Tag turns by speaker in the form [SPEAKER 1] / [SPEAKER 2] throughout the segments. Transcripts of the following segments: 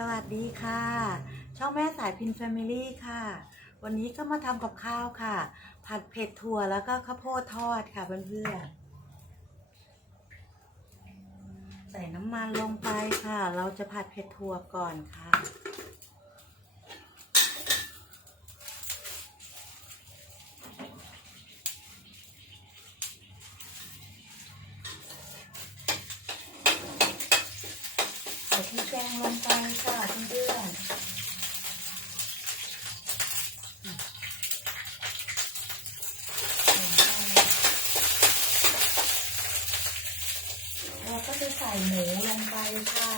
[SPEAKER 1] สวัสดีค่ะ ช่องแม่สายพินแฟมิลี่ค่ะ วันนี้ก็มาทำกับข้าวค่ะ ผัดเผ็ดถั่วแล้วก็ข้าวโพดทอดค่ะเพื่อนๆใส่น้ำมันลงไปค่ะ เราจะผัดเผ็ดถั่วก่อนค่ะ งลงไปค่ะเพื่อนเราก็จะใส่หมูลงไปค่ะ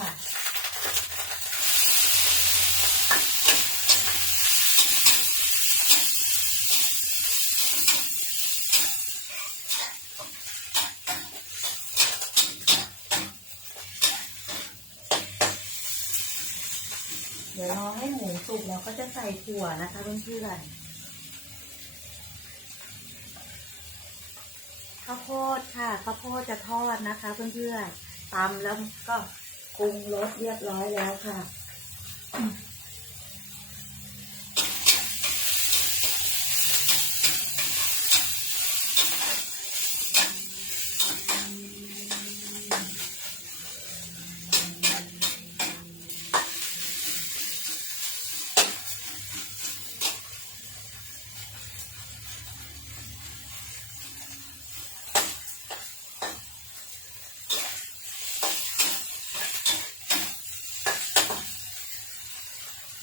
[SPEAKER 1] ดี๋ยวรอให้หมูสุกแล้วก็จะใส่ถั่วนะคะเพื่อนๆข้าวโพดค่ะข้าวโพดจะทอดนะคะเพื่อนๆตำแล้วก็ปรุงรสเรียบร้อยแล้วค่ะ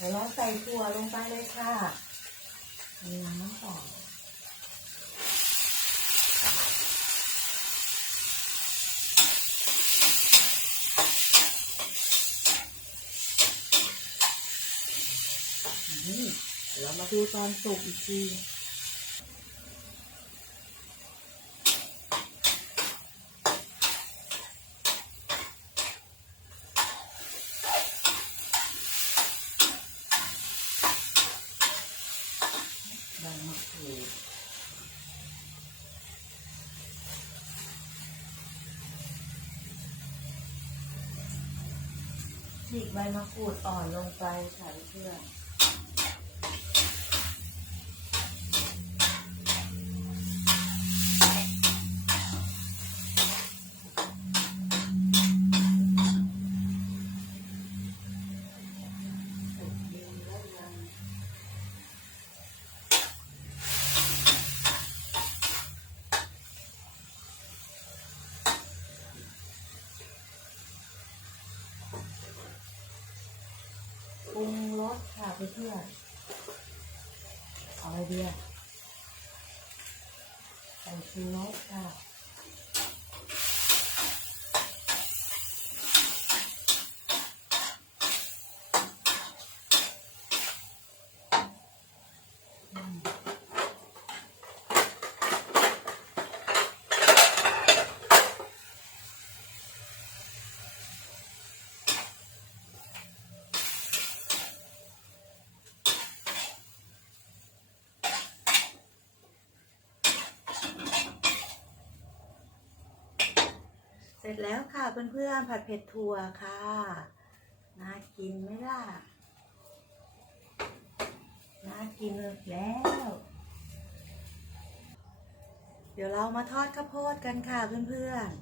[SPEAKER 1] เดี๋ยวเราใส่ถั่วลงไปเลยค่ะน้ำต่อนี่เดี๋ยวเรามาดูตอนสุกอีกที มะกรูดฉีกใบมะกรูดอ่อนลงไปค่ะเพื่อนสุกดีแล้วยัง ป รุงรสค่ะเพื่อนๆเอาอะไรเดียวใส่ชูรสค่ะ ร็จแล้วค่ะเพื่อนๆผัดเผ็ดถั่วค่ะ น่ากินไหมล่ะ น่ากินแล้ว เดี๋ยวเรามาทอดข้าวโพดกันค่ะเพื่อนๆ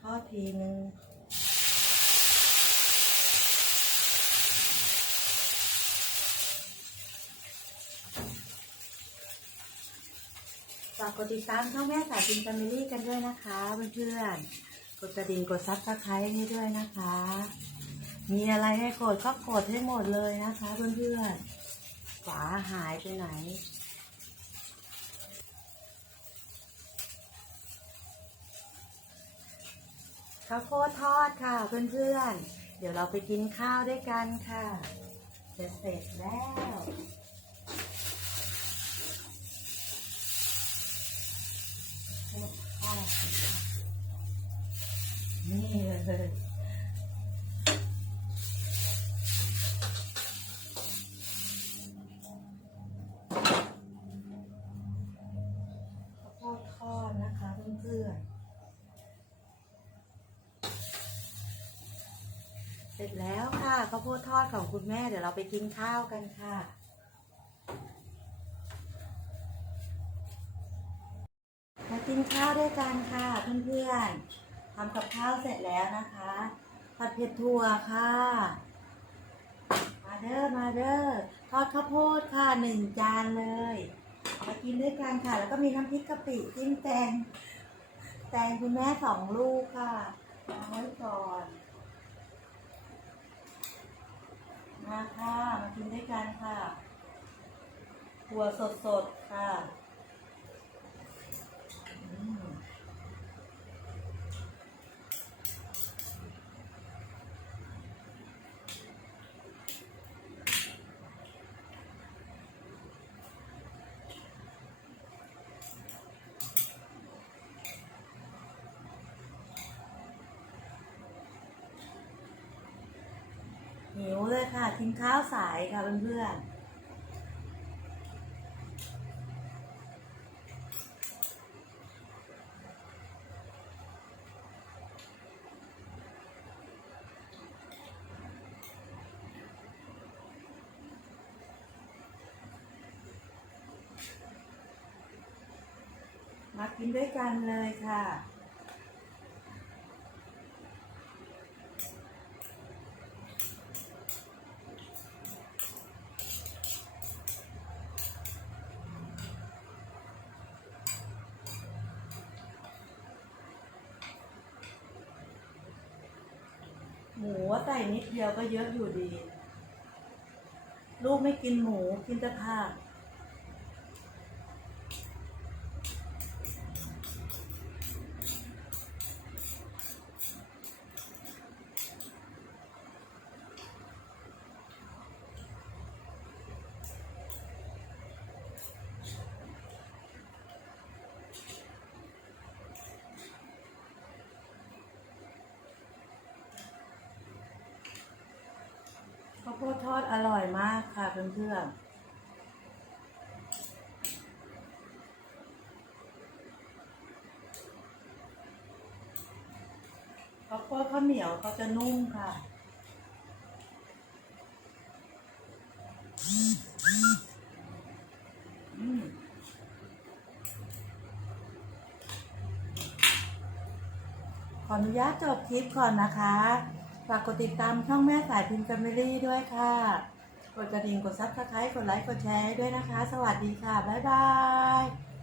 [SPEAKER 1] ทอดทีนึง กดติดตามช่องแม่สายจินแฟมิลี่กันด้วยนะคะเพื่อนๆ กดกระดิ่งกดซับสไครต์ให้ด้วยนะคะ มีอะไรให้กดก็กดให้หมดเลยนะคะเพื่อนๆฝาหายไปไหนข้าวโพดทอดค่ะเพื่อนๆ เดี๋ยวเราไปกินข้าวด้วยกันค่ะจะเสร็จแล้ว นี่เลยพื่อนๆเสร็จแล้วค่ะข้าวโพดทอดของคุณแม่เดี๋ยวเราไปกินข้าวกันค่ะ มา กินข้าวด้วยกันค่ะเพื่อนๆทำกับข้าวเสร็จแล้วนะคะ ผัดเผ็ดถั่วค่ะ มาเด้อมาเด้อทอดข้าวโพดค่ะหนึ่งจานเลยมากินด้วยกันค่ะ แล้วก็มีน้ำพริกกะปิจิ้มแตง แตงคุณแม่สองลูกค่ะวาไว้ก่อนมาค่ะ มากินด้วยกันค่ะถั่วสดๆค่ะอืม หิวเลยค่ะกินข้าวสายค่ะเพื่อนๆมากินด้วยกันเลยค่ะ มูว่าใส่นิดเดียวก็เยอะอยู่ดี ลูกไม่กินหมูกินแต่ผัก โพดทอดอร่อยมากค่ะเพื่อนๆข้าวโพดข้าวเหนียวเขาจะนุ่มค่ะ ขออนุญาตจบคลิปก่อนนะคะ ฝากกดติดตามช่องแม่สายพิมพ์แฟมิลี่ด้วยค่ะ กดกระดิ่งกดซับสไครต์กดไลค์กดแชร์ด้วยนะคะ สวัสดีค่ะ บ๊ายบาย